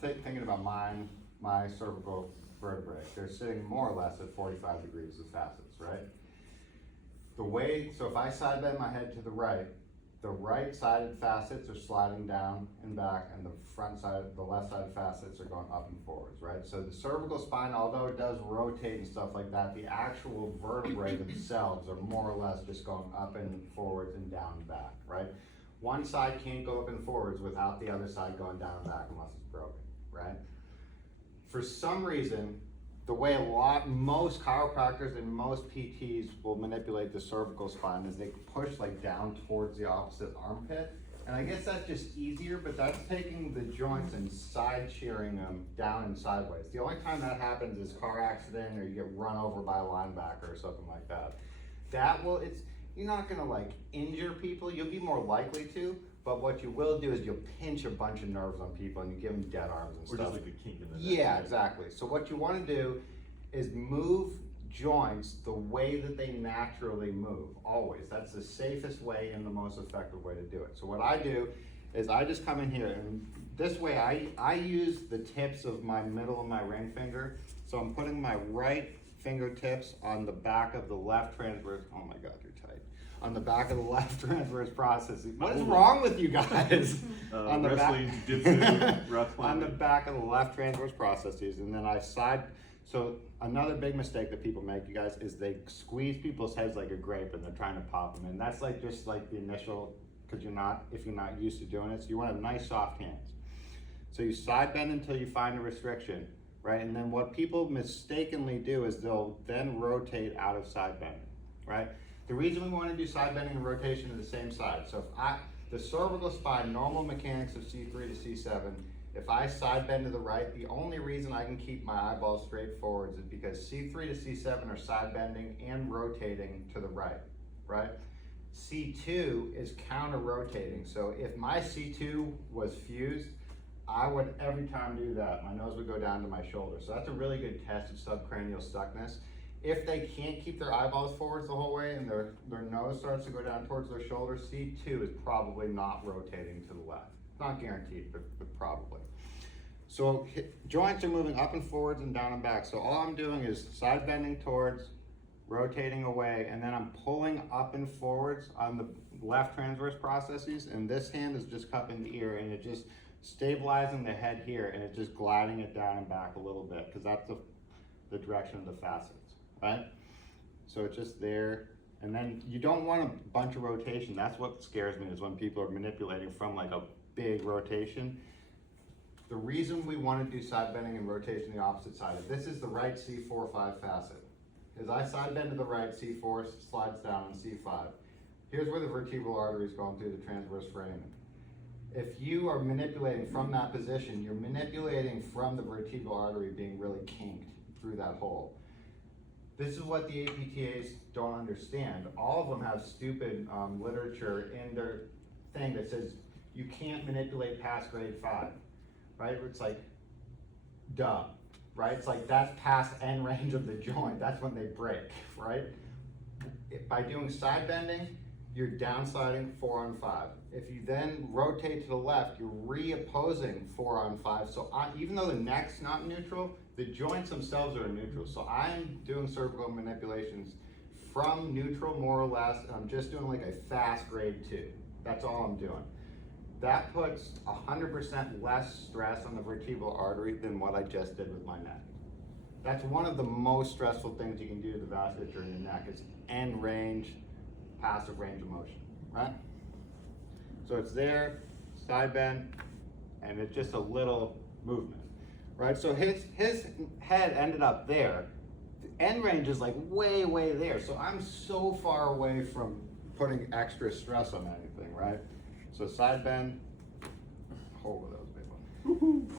thinking about my cervical vertebrae, they're sitting more or less at 45 degrees as facets, right? So if I side bend my head to the right-sided facets are sliding down and back, and the left-sided facets are going up and forwards, right? So the cervical spine, although it does rotate and stuff like that, the actual vertebrae themselves are more or less just going up and forwards and down and back, right? One side can't go up and forwards without the other side going down and back unless it's broken, right? For some reason, the way most chiropractors and most PTs will manipulate the cervical spine is they push like down towards the opposite armpit. And I guess that's just easier, but that's taking the joints and side shearing them down and sideways. The only time that happens is car accident or you get run over by a linebacker or something like that. You're not gonna like injure people, you'll be more likely to, but what you will do is you'll pinch a bunch of nerves on people and you give them dead arms and stuff. Or just like a kink in the neck. Yeah, exactly. So what you want to do is move joints the way that they naturally move, always. That's the safest way and the most effective way to do it. So what I do is I just come in here, and this way I use the tips of my middle and my ring finger. So I'm putting my right fingertips on the back of the left transverse, oh my God, you're tight. On the back of the left transverse processes. What is wrong with you guys? On the wrestling, back, jiu-jitsu, rock on the climbing. back of the left transverse processes, and then so another big mistake that people make, you guys, is they squeeze people's heads like a grape and they're trying to pop them in. That's like just like the initial, because if you're not used to doing it, so you want to have nice soft hands. So you side bend until you find a restriction, right? And then what people mistakenly do is they'll then rotate out of side bending, right? The reason we want to do side bending and rotation to the same side. So the cervical spine, normal mechanics of C3 to C7, if I side bend to the right, the only reason I can keep my eyeballs straight forwards is because C3 to C7 are side bending and rotating to the right, right? C2 is counter rotating. So if my C2 was fused, I would every time do that, my nose would go down to my shoulder. So that's a really good test of subcranial stuckness. If they can't keep their eyeballs forwards the whole way and their nose starts to go down towards their shoulder, C2 is probably not rotating to the left. Not guaranteed, but probably. So joints are moving up and forwards and down and back. So all I'm doing is side bending towards, rotating away, and then I'm pulling up and forwards on the left transverse processes, and this hand is just cupping the ear, and it just stabilizing the head here, and it's just gliding it down and back a little bit, because that's the direction of the facets, right? So it's just there, and then you don't want a bunch of rotation. That's what scares me, is when people are manipulating from like a big rotation. The reason we want to do side bending and rotation the opposite side, if this is the right C4-5 facet, as I side bend to the right, C4 slides down on C5. Here's where the vertebral artery is going through the transverse foramen. If you are manipulating from that position, you're manipulating from the vertebral artery being really kinked through that hole. This is what the APTAs don't understand. All of them have stupid literature in their thing that says you can't manipulate past grade 5, right? It's like, duh, right? It's like that's past end range of the joint. That's when they break, right? By doing side bending, you're downsliding 4 on 5. If you then rotate to the left, you're re-opposing 4 on 5. So even though the neck's not neutral, the joints themselves are in neutral. So I'm doing cervical manipulations from neutral, more or less, and I'm just doing like a fast grade 2. That's all I'm doing. That puts 100% less stress on the vertebral artery than what I just did with my neck. That's one of the most stressful things you can do to the vasculature in your neck, is end range, passive range of motion, right? So it's there, side bend, and it's just a little movement, right? So his head ended up there. The end range is like way, way there. So I'm so far away from putting extra stress on anything, right? So side bend, hold those big ones.